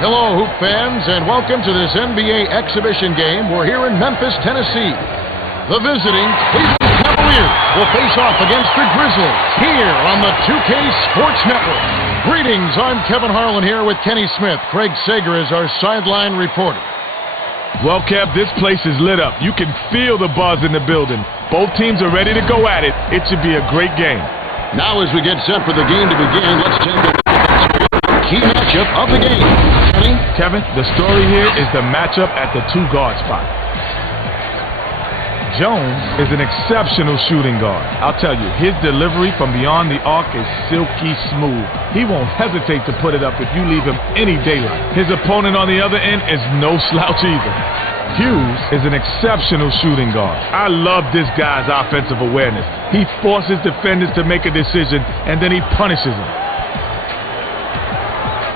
Hello, Hoop fans, and welcome to this NBA exhibition game. We're here in Memphis, Tennessee. The visiting Cleveland Cavaliers will face off against the Grizzlies here on the 2K Sports Network. Greetings, I'm Kevin Harlan here with Kenny Smith. Craig Sager is our sideline reporter. Well, Kev, this place is lit up. You can feel the buzz in the building. Both teams are ready to go at it. It should be a great game. Now as we get set for the game to begin, let's take a look at the key matchup of the game. Kenny? Kevin, the story here is the matchup at the two-guard spot. Jones is an exceptional shooting guard. I'll tell you, his delivery from beyond the arc is silky smooth. He won't hesitate to put it up if you leave him any daylight. His opponent on the other end is no slouch either. Hughes is an exceptional shooting guard. I love this guy's offensive awareness. He forces defenders to make a decision, and then he punishes them.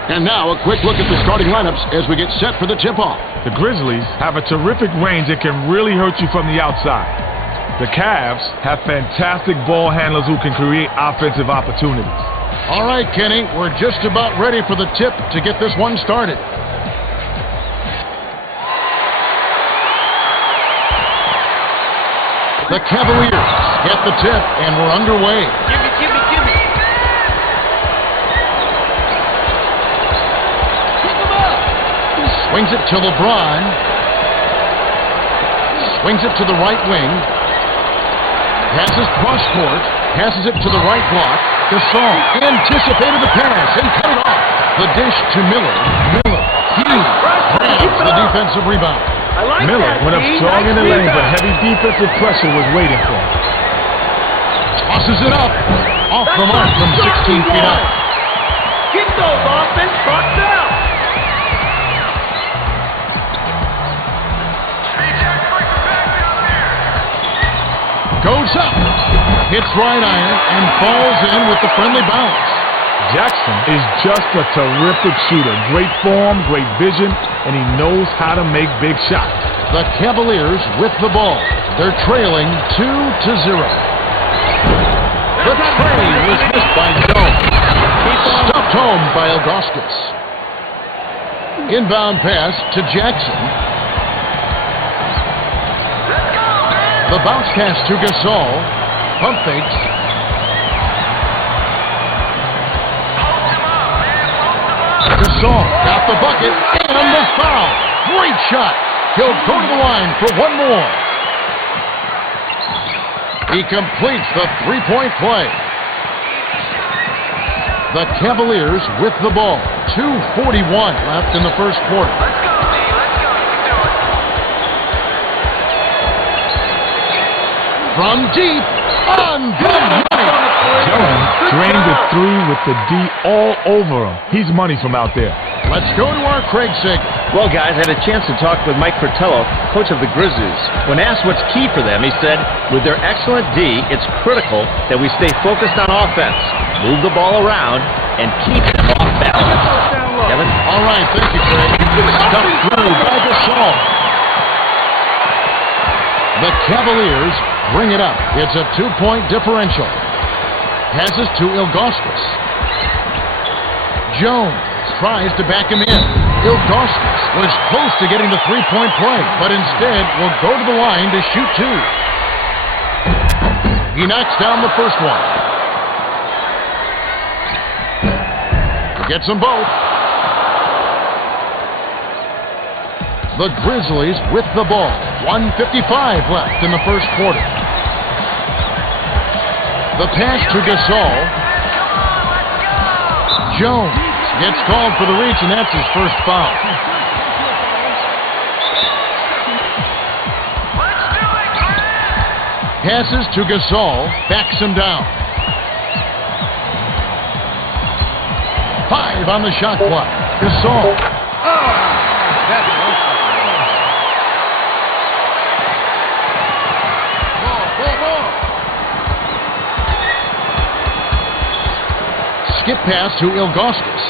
And now a quick look at the starting lineups as we get set for the tip-off. The Grizzlies have a terrific range that can really hurt you from the outside. The Cavs have fantastic ball handlers who can create offensive opportunities. All right, Kenny, we're just about ready for the tip to get this one started. The Cavaliers get the tip, and we're underway. Give me. Swings it to LeBron. Swings it to the right wing. Passes cross-court. Passes it to the right block. Gasol anticipated the pass and cut it off. The dish to Miller. He grabs the defensive rebound. Miller went up strong in the lane, but heavy defensive pressure was waiting for him. Tosses it up. Off the mark from 16 feet out. Get those offense boxed out. Goes up. Hits right iron and falls in with the friendly bounce. Jackson is just a terrific shooter. Great form, great vision, and he knows how to make big shots. The Cavaliers with the ball. They're trailing 2-0. The tray was missed by Jones. Stuffed home by Ilgauskas. Inbound pass to Jackson. The bounce pass to Gasol. Pump fakes. Gasol got the bucket and the foul. Great shot. He'll go to the line for one more. He completes the three-point play. The Cavaliers with the ball. 2:41 left in the first quarter. From deep on the money. Jones drained the three with the D all over him. He's money from out there. Let's go to our Craig Sager. Well, guys, I had a chance to talk with Mike Fratello, coach of the Grizzlies. When asked what's key for them, he said, with their excellent D, it's critical that we stay focused on offense, move the ball around, and keep them off balance. Kevin? All right, thank you, Craig. Stuffed through by Gasol. The Cavaliers bring it up. It's a 2-point differential. Passes to Ilgauskas. Jones tries to back him in. Ilgauskas was close to getting the three-point play, but instead will go to the line to shoot two. He knocks down the first one. Gets them both. The Grizzlies with the ball. 1:55 left in the first quarter. The pass to Gasol. Jones gets called for the reach, and that's his first foul. Passes to Gasol. Backs him down. 5 on the shot clock. Gasol. Skip pass to Ilgauskas.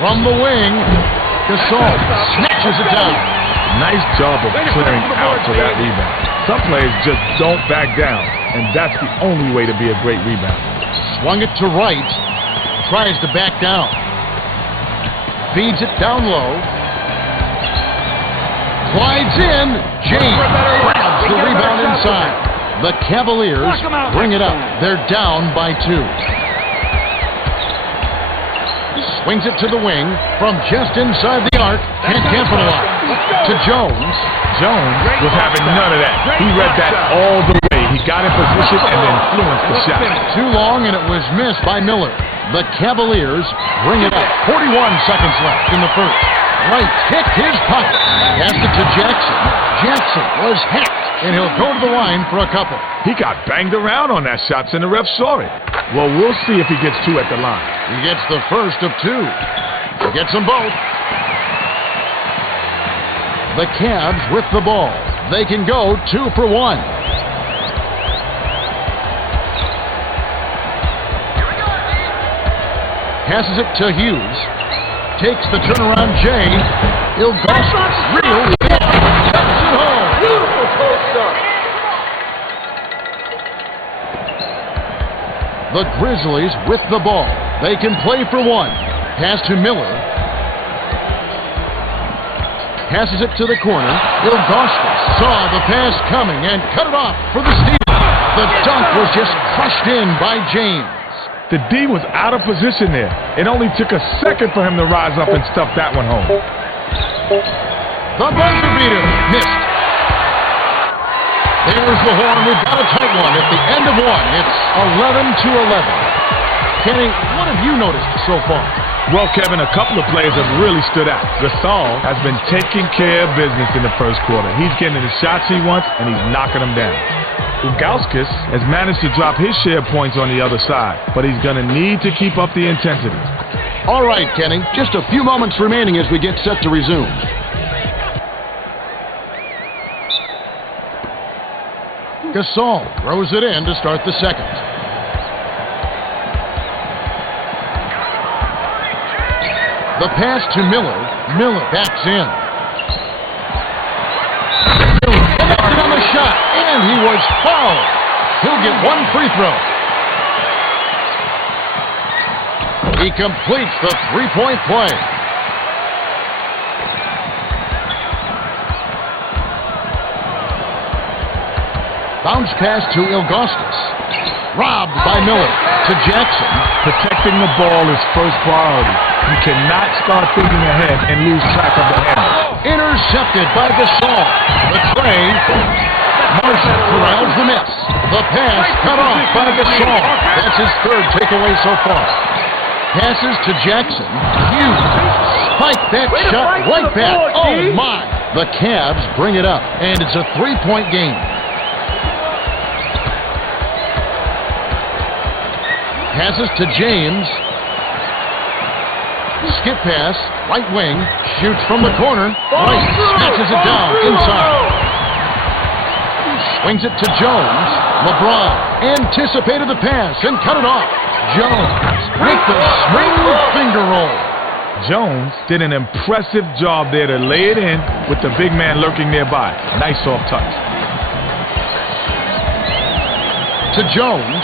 From the wing, Gasol snatches it down. Nice job of clearing out for that rebound. Some players just don't back down, and that's the only way to be a great rebounder. Swung it to right. tries to back down. Feeds it down low. Slides in. James grabs the rebound inside. The Cavaliers bring it up. They're down by 2. Swings it to the wing from just inside the arc. Can't capitalize. To Jones. Jones was having none of that. He read that all the way. He got in position and then influenced the shot. Too long, and it was missed by Miller. The Cavaliers bring it up. 41 seconds left in the first. Wright kicked his pocket. Passed it to Jackson. Jackson was hacked, and he'll go to the line for a couple. He got banged around on that shot, and the ref saw it. Well, we'll see if he gets 2 at the line. He gets the first of 2. He gets them both. The Cavs with the ball. They can go 2 for 1. Passes it to Hughes. Takes the turnaround Jay. Ilgauskas reels it in. Taps it home. Beautiful post up. The Grizzlies with the ball. They can play for 1. Pass to Miller. Passes it to the corner. Ilgauskas saw the pass coming and cut it off for the steal. The dunk was just crushed in by James. The D was out of position there. It only took a second for him to rise up and stuff that one home. The buzzer beater missed. There's the horn. We've got a tight one at the end of 1. It's 11-11. Kenny, what have you noticed so far? Well, Kevin, a couple of players have really stood out. Gasol has been taking care of business in the first quarter. He's getting the shots he wants, and he's knocking them down. Ilgauskas has managed to drop his share of points on the other side, but he's going to need to keep up the intensity. All right, Kenny, just a few moments remaining as we get set to resume. Gasol throws it in to start the second. The pass to Miller. Miller backs in. Miller connected on the shot, and he was fouled. He'll get 1 free throw. He completes the three-point play. Bounce pass to Ilgauskas. Robbed by Miller to Jackson. Protecting the ball is first priority. You cannot start thinking ahead and lose track of the handle. Intercepted by Gasol. The tray. Marshall corrals the miss. The pass cut off by Gasol. That's his 3rd takeaway so far. Passes to Jackson. Hughes. Spike that shot right back. Oh, my. The Cavs bring it up, and it's a 3-point game. Passes to James. Skip pass, right wing, shoots from the corner. Right, snatches it down inside. Swings it to Jones. LeBron anticipated the pass and cut it off. Jones with the swing finger roll. Jones did an impressive job there to lay it in with the big man lurking nearby. Nice soft touch. To Jones.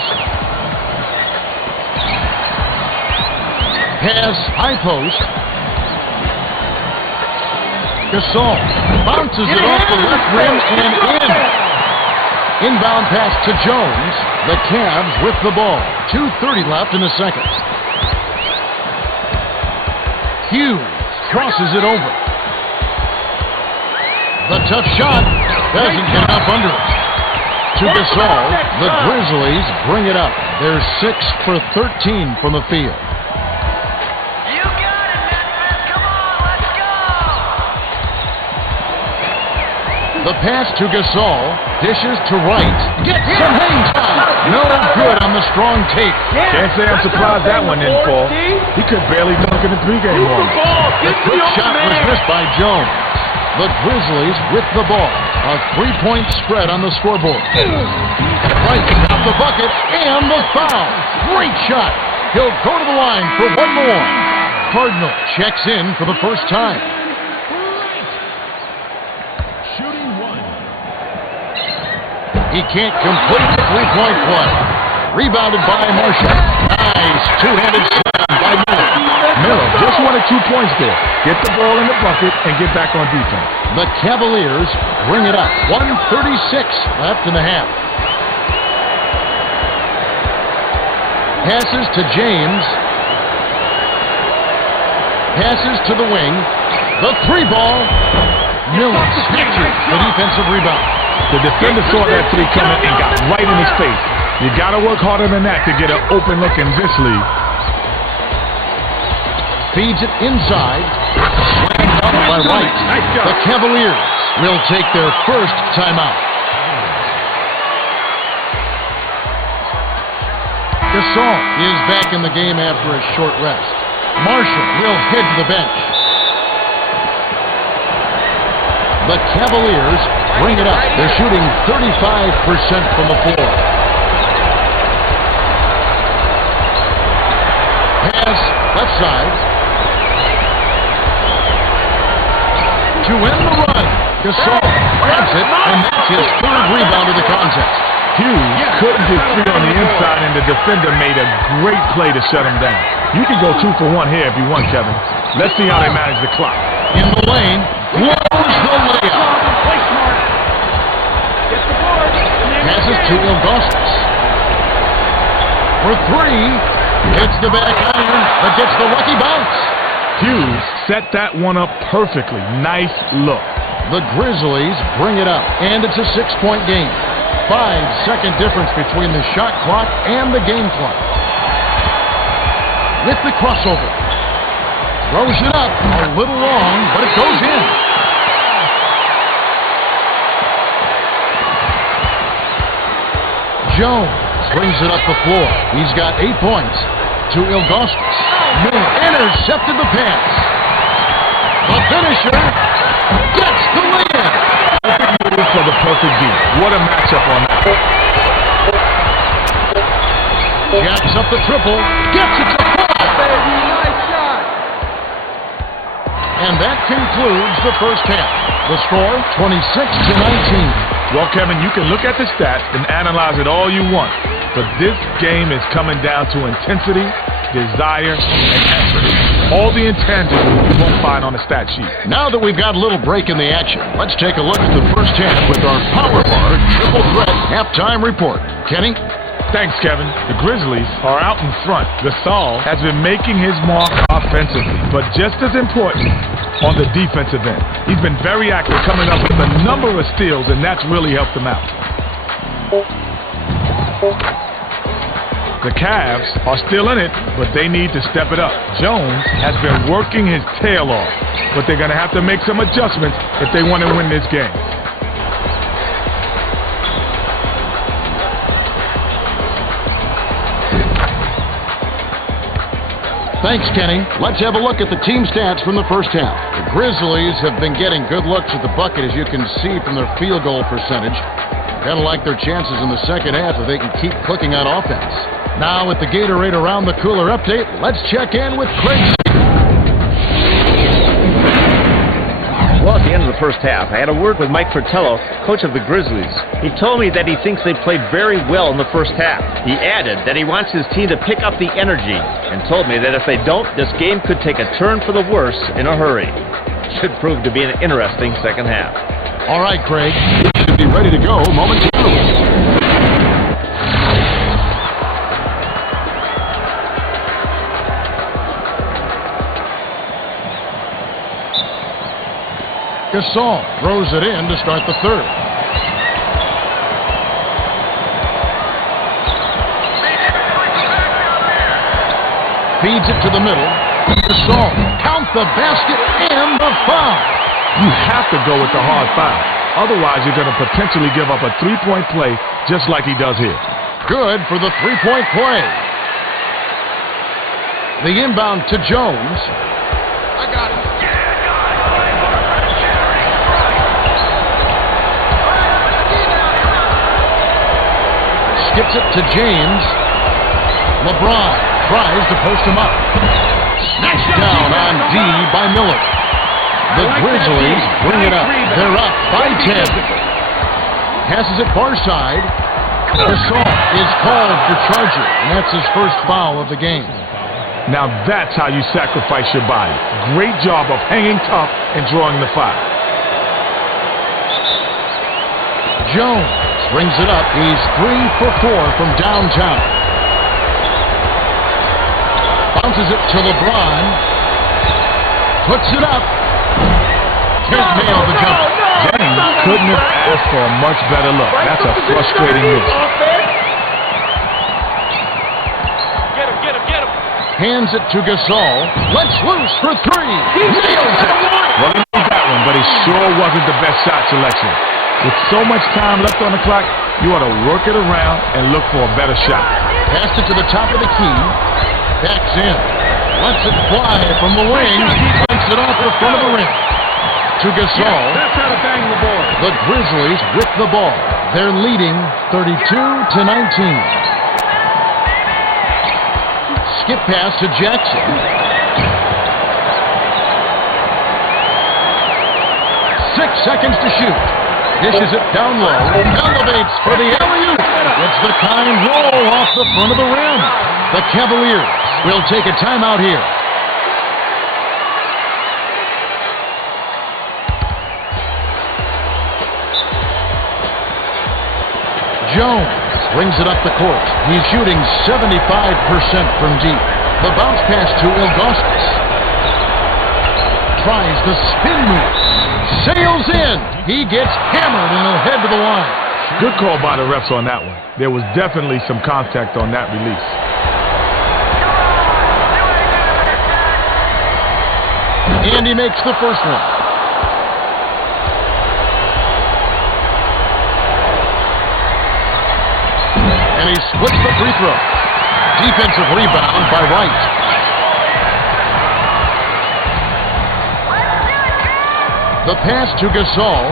Pass, high post. Gasol bounces it off the left rim and in. Inbound pass to Jones. The Cavs with the ball. 2:30 left in the second. Hughes crosses it over. The tough shot doesn't get up under it. To Gasol, the Grizzlies bring it up. They're 6 for 13 from the field. The pass to Gasol, dishes to Wright, gets some hang time. No good on the strong tape. Can't say I'm surprised that one didn't fall. He could barely dunk in the pregame warm. The quick shot was missed by Jones. The Grizzlies with the ball. A 3-point spread on the scoreboard. Wright got the bucket and the foul. Great shot. He'll go to the line for one more. Cardinal checks in for the first time. He can't complete the 3-point play. Rebounded by Marshall. Nice two-handed slam 2 points there. Get the ball in the bucket and get back on defense. The Cavaliers bring it up. 1:36 left in the half. Passes to James. Passes to the wing. The 3-ball. Miller snatches the defensive rebound. The defender saw that 3 coming and got right in his face. You got to work harder than that to get an open look in this league. Feeds it inside. Slammed up by Wright. The Cavaliers will take their first timeout. Gasol is back in the game after a short rest. Marshall will head to the bench. The Cavaliers bring it up. They're shooting 35% from the floor. Pass left side. To end the run. Gasol grabs it, and that's his 3rd rebound of the contest. Hughes couldn't get free on the inside, and the defender made a great play to shut him down. You can go 2 for 1 here if you want, Kevin. Let's see how they manage the clock. In the lane, blows the layup. Passes to Ilgauskas. For 3, hits the back iron, but gets the lucky bounce. Hughes set that one up perfectly. Nice look. The Grizzlies bring it up, and it's a 6-point game. 5-second difference between the shot clock and the game clock. With the crossover. Throws it up a little long, but it goes in. Jones brings it up the floor. He's got 8 points. To Ilgauskas. Miller intercepted the pass. The finisher gets the lead. For the perfect beat. What a matchup on that. Jacks up the triple. Gets it to 5. Nice shot. And that concludes the first half. The score, 26-19. Well, Kevin, you can look at the stats and analyze it all you want. But this game is coming down to intensity, desire, and effort. All the intangibles you won't find on the stat sheet. Now that we've got a little break in the action, let's take a look at the first half with our Power Bar Triple Threat Halftime Report. Kenny? Thanks, Kevin. The Grizzlies are out in front. Gasol has been making his mark offensively, but just as important, on the defensive end. He's been very active, coming up with a number of steals, and that's really helped him out. The Cavs are still in it, but they need to step it up. Jones has been working his tail off, but they're going to have to make some adjustments if they want to win this game. Thanks, Kenny. Let's have a look at the team stats from the first half. The Grizzlies have been getting good looks at the bucket, as you can see from their field goal percentage. Kind of like their chances in the second half if they can keep clicking on offense. Now with the Gatorade Around the Cooler update, let's check in with Craig. Well, at the end of the first half, I had a word with Mike Fratello, coach of the Grizzlies. He told me that he thinks they played very well in the first half. He added that he wants his team to pick up the energy and told me that if they don't, this game could take a turn for the worse in a hurry. Should prove to be an interesting second half. All right, Craig. We should be ready to go momentarily. Gasol throws it in to start the third. Feeds it to the middle. Gasol, count the basket and the foul. You have to go with the hard foul. Otherwise, you're going to potentially give up a three-point play just like he does here. Good for the three-point play. The inbound to Jones. I got it. Gets it to James. LeBron tries to post him up. Snatched down on D by Miller. The Grizzlies bring it up. They're up by 10. Passes it far side. Gasol is called for charging, and that's his first foul of the game. Now that's how you sacrifice your body. Great job of hanging tough and drawing the foul. Jones brings it up. He's 3 for 4 from downtown. Bounces it to LeBron. Puts it up. Can't nail the jump. James couldn't have asked for a much better look. That's a frustrating miss. Get him. Hands it to Gasol. Lets loose for 3. Nails it. Well, he made that one, but it sure wasn't the best shot selection. With so much time left on the clock, you ought to work it around and look for a better shot. Passed it to the top of the key. Backs in. Lets it fly from the wing. Takes it off the front of the rim. To Gasol. That's how to bang the board. The Grizzlies with the ball. They're leading 32-19. Skip pass to Jackson. 6 seconds to shoot. Dishes it down low. Elevates for the alley-oop. It's the kind roll off the front of the rim. The Cavaliers will take a timeout here. Jones brings it up the court. He's shooting 75% from deep. The bounce pass to Ilgauskas. Tries the spin move. Sails in. He gets hammered and he'll head to the line. Good call by the refs on that one. There was definitely some contact on that release. And he makes the first one. And he splits the free throw. Defensive rebound by Wright. The pass to Gasol.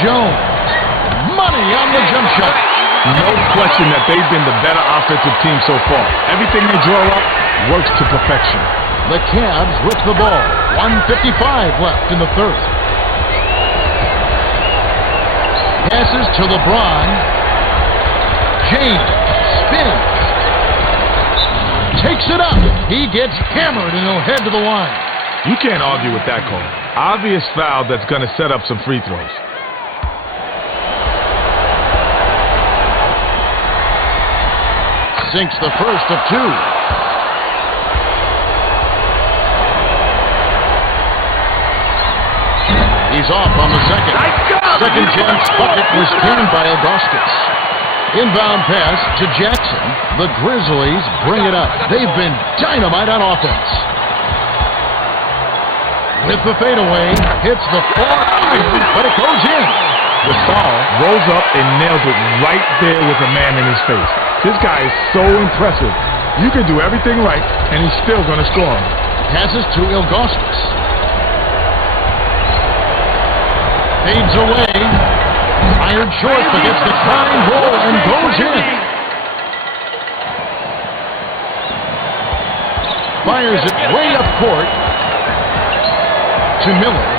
Jones. Money on the jump shot. No question that they've been the better offensive team so far. Everything they draw up works to perfection. The Cavs with the ball. 1:55 left in the third. Passes to LeBron. James spins. Takes it up. He gets hammered and he'll head to the line. You can't argue with that call. Obvious foul that's going to set up some free throws. Sinks the first of 2. He's off on the second. Second chance bucket was turned by Ilgauskas. Inbound pass to Jackson. The Grizzlies bring it up. They've been dynamite on offense. With the fadeaway, hits the far iron, but it goes in. Gasol rolls up and nails it right there with a man in his face. This guy is so impressive. You can do everything right, and he's still going to score. Passes to Ilgauskas. Fades away. Fired short, but gets the fine roll and goes in. Fires it way up court to Miller.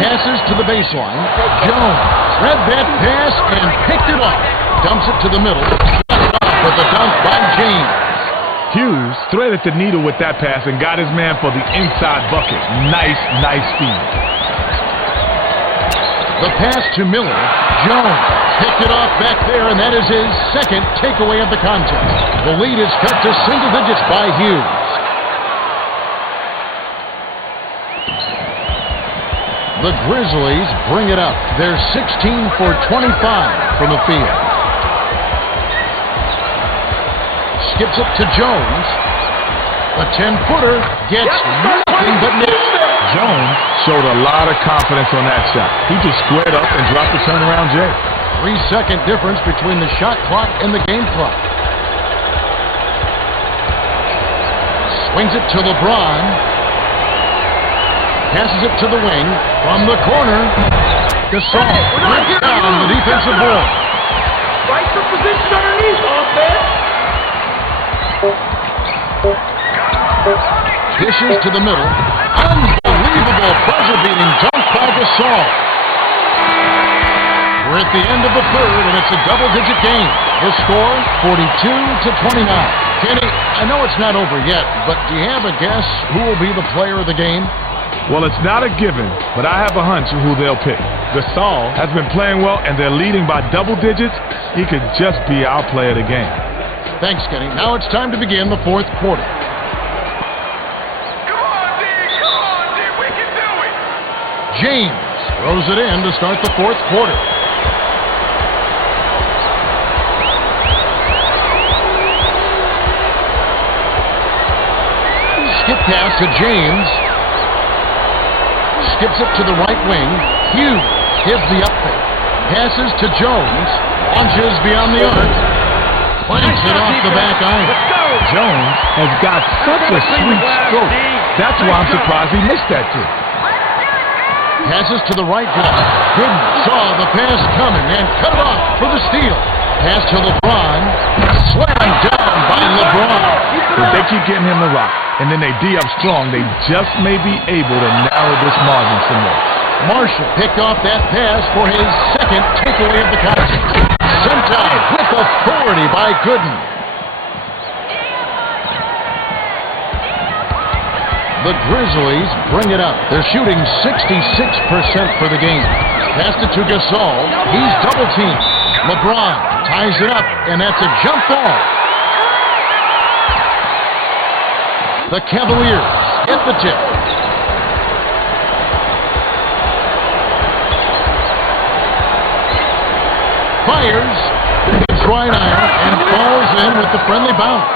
Passes to the baseline. Jones read that pass and picked it off. Dumps it to the middle. Left off with a dunk by James. Hughes threaded the needle with that pass and got his man for the inside bucket. Nice feed. The pass to Miller. Jones picked it off back there, and that is his second takeaway of the contest. The lead is cut to single digits by Hughes. The Grizzlies bring it up. They're 16 for 25 from the field. Skips it to Jones. A 10-footer gets nothing but net. Jones showed a lot of confidence on that shot. He just squared up and dropped the turnaround J. 3-second difference between the shot clock and the game clock. Swings it to LeBron. Passes it to the wing. From the corner. Gasol breaks down the defensive board. Right for position underneath, offense. Dishes to the middle. Unbelievable buzzer-beating dunk by Gasol. We're at the end of the third, and it's a double-digit game. The score, 42-29. Kenny, I know it's not over yet, but do you have a guess who will be the player of the game? Well, it's not a given, but I have a hunch of who they'll pick. Gasol has been playing well, and they're leading by double digits. He could just be our player of the game. Thanks, Kenny. Now it's time to begin the fourth quarter. Come on, D! We can do it! James throws it in to start the fourth quarter. Skip pass to James. Skips it to the right wing. Hughes gives the up fake. Passes to Jones. Launches beyond the arc. Plants it off the back iron. Jones has got such a sweet stroke. That's why I'm surprised he missed that too. Passes to the right block. Gooden saw the pass coming and cut it off for the steal. Pass to LeBron. Slammed down by LeBron. If they keep getting him the rock, and then they D up strong, they just may be able to narrow this margin some more. Marshall picked off that pass for his second takeaway of the contest. Sent out with authority by Gooden. The Grizzlies bring it up. They're shooting 66% for the game. Passed it to Gasol. He's double-teamed. LeBron ties it up, and that's a jump ball. The Cavaliers get the tip. Fires. It's right iron and falls in with the friendly bounce.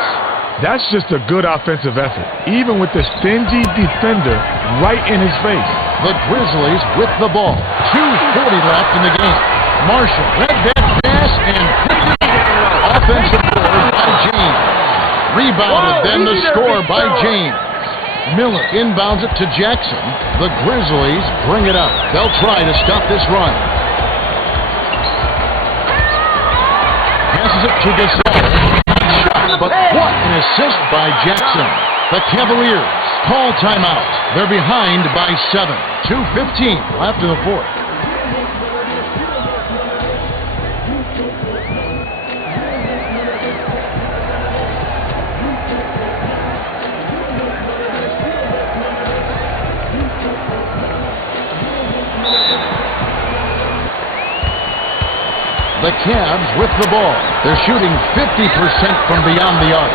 That's just a good offensive effort, even with the stingy defender right in his face. The Grizzlies with the ball. 2:40 left in the game. Marshall read that pass and offensive board by James. Rebounded, then the score by James. Miller inbounds it to Jackson. The Grizzlies bring it up. They'll try to stop this run. Passes it to Gasol. But what an assist by Jackson. The Cavaliers call timeout. They're behind by 7. 2:15 left in the fourth. The Cavs with the ball. They're shooting 50% from beyond the arc.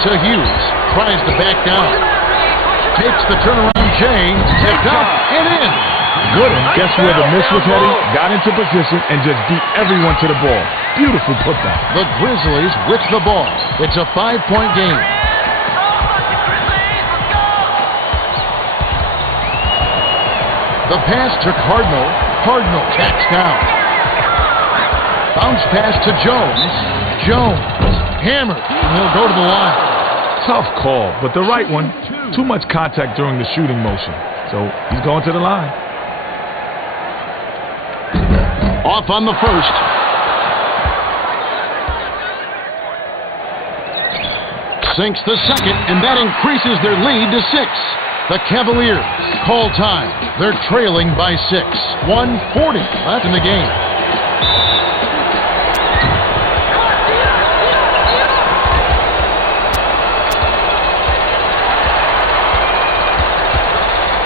To Hughes. Tries to back down. Takes the turnaround. James. Tipped up and in. Gooden, guess where the miss was heading? Got into position and just beat everyone to the ball. Beautiful putback. The Grizzlies with the ball. It's a 5-point game. The pass to Cardinal. Cardinal tacks down. Bounce pass to Jones. Jones hammered, and he'll go to the line. Tough call, but the right one. Too much contact during the shooting motion. So he's going to the line. Off on the first. Sinks the second, and that increases their lead to 6. The Cavaliers call time. They're trailing by 6. 1:40 left in the game.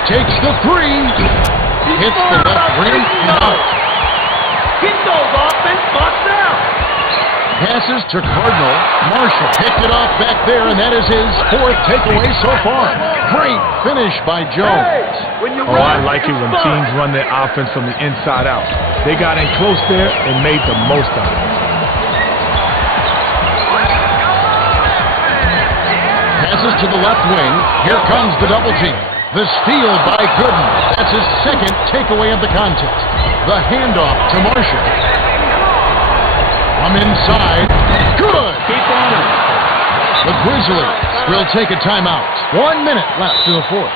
Takes the 3. Hits the left rim and out. Get those offense boxed out! Passes to Cardinal. Marshall picked it off back there, and that is his 4th takeaway so far. Great finish by Jones. Oh, I like it when teams run their offense from the inside out. They got in close there and made the most of it. Passes to the left wing. Here comes the double team. The steal by Gooden. That's his 2nd takeaway of the contest. The handoff to Marshall. From inside. Good. Keep on him. The Grizzlies will take a timeout. 1 minute left to the fourth.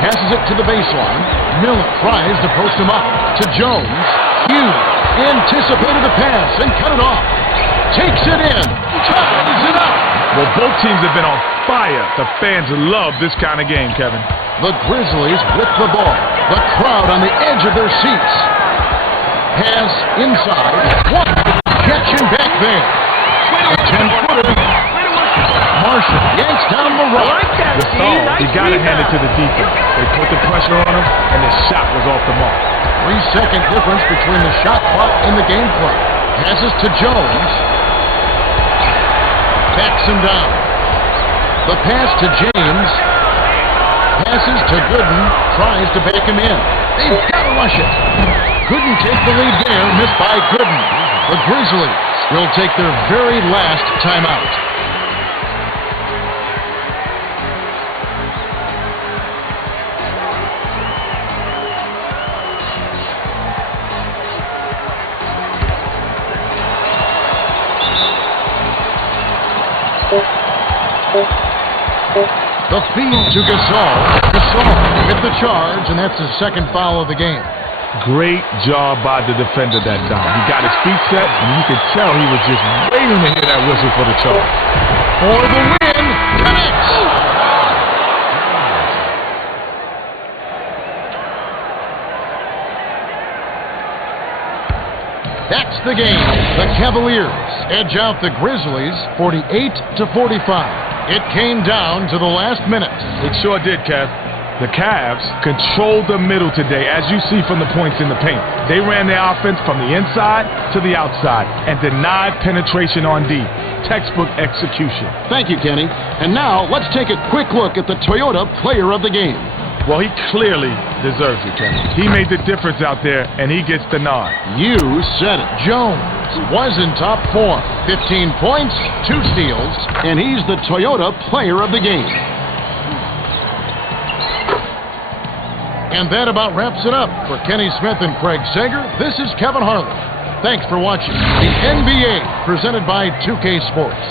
Passes it to the baseline. Miller tries to post him up to Jones. Hughes anticipated the pass and cut it off. Takes it in. Ties it up. Well, both teams have been on fire. The fans love this kind of game, Kevin. The Grizzlies with the ball. The crowd on the edge of their seats. Pass inside. One catching back there. A 10-footer. Marshall yanks down the right. The song, you got to hand it to the defense. They put the pressure on him, and the shot was off the mark. 3-second difference between the shot clock and the game clock. Passes to Jones. Backs him down. The pass to James. Passes to Gooden. Tries to back him in. They've got to rush it. Couldn't take the lead there. Missed by Gooden. The Grizzlies will take their very last timeout. The feed to Gasol. Gasol with the charge, and that's his second foul of the game. Great job by the defender that time. He got his feet set, and you could tell he was just waiting to hear that whistle for the charge. For the win, connects. That's the game. The Cavaliers edge out the Grizzlies 48-45. It came down to the last minute. It sure did, Kev. The Cavs controlled the middle today, as you see from the points in the paint. They ran their offense from the inside to the outside and denied penetration on D. Textbook execution. Thank you, Kenny. And now let's take a quick look at the Toyota player of the game. Well, he clearly deserves it, Kenny. He made the difference out there, and he gets the nod. You said it. Jones was in top form. 15 points, 2 steals, and he's the Toyota player of the game. And that about wraps it up. For Kenny Smith and Craig Sager, this is Kevin Harlan. Thanks for watching the NBA presented by 2K Sports.